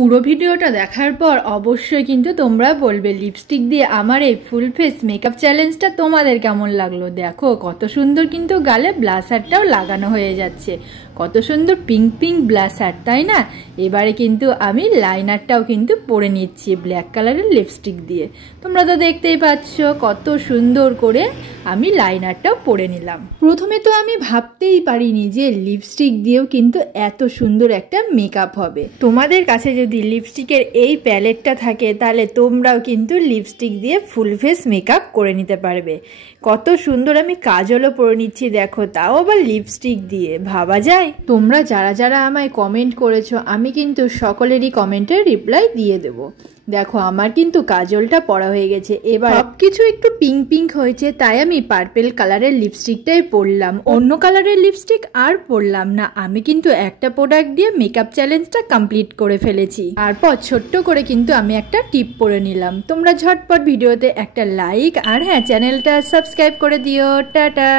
পুরো ভিডিওটা দেখার পর অবশ্যই কিন্তু তোমরা বলবে লিপস্টিক দিয়ে আমার এই ফুল ফেস মেকআপ চ্যালেঞ্জটা তোমাদের কেমন লাগলো। দেখো কত সুন্দর কিন্তু গালে ব্লাশারটাও লাগানো হয়ে যাচ্ছে, কত সুন্দর পিঙ্ক পিঙ্ক ব্লাশার, তাই না? এবারে কিন্তু আমি লাইনারটাও কিন্তু পরে নিচ্ছি ব্ল্যাক কালারের লিপস্টিক দিয়ে। তোমরা তো দেখতেই পাচ্ছ কত সুন্দর করে আমি লাইনারটাও পরে নিলাম। প্রথমে তো আমি ভাবতেই পারিনি যে লিপস্টিক দিয়েও কিন্তু এত সুন্দর একটা মেকআপ হবে। তোমাদের কাছে যদি লিপস্টিকের এই প্যালেটটা থাকে তাহলে তোমরাও কিন্তু লিপস্টিক দিয়ে ফুল ফেস মেকআপ করে নিতে পারবে। কত সুন্দর আমি কাজলও পরে নিচ্ছি, দেখো, তাও আবার লিপস্টিক দিয়ে, ভাবা যায়? তোমরা যারা যারা আমায় কমেন্ট করেছো আমি কিন্তু সকলেরই কমেন্টের রিপ্লাই দিয়ে দেবো। দেখো আমার কিন্তু কাজলটা পরা হয়ে গেছে, এবার সবকিছু একটু পিঙ্ক পিঙ্ক হয়েছে তাই আমি পার্পেল কালারের লিপস্টিকটাই পরলাম, অন্য কালারের লিপস্টিক আর পরলাম না। আমি কিন্তু একটা প্রোডাক্ট দিয়ে মেকআপ চ্যালেঞ্জটা কমপ্লিট করে ফেলেছি। তারপর ছোট্ট করে কিন্তু আমি একটা টিপ পরে নিলাম। তোমরা ঝটপট ভিডিওতে একটা লাইক আর হ্যাঁ চ্যানেলটা সাবস্ক্রাইব করে দিও। টাটা।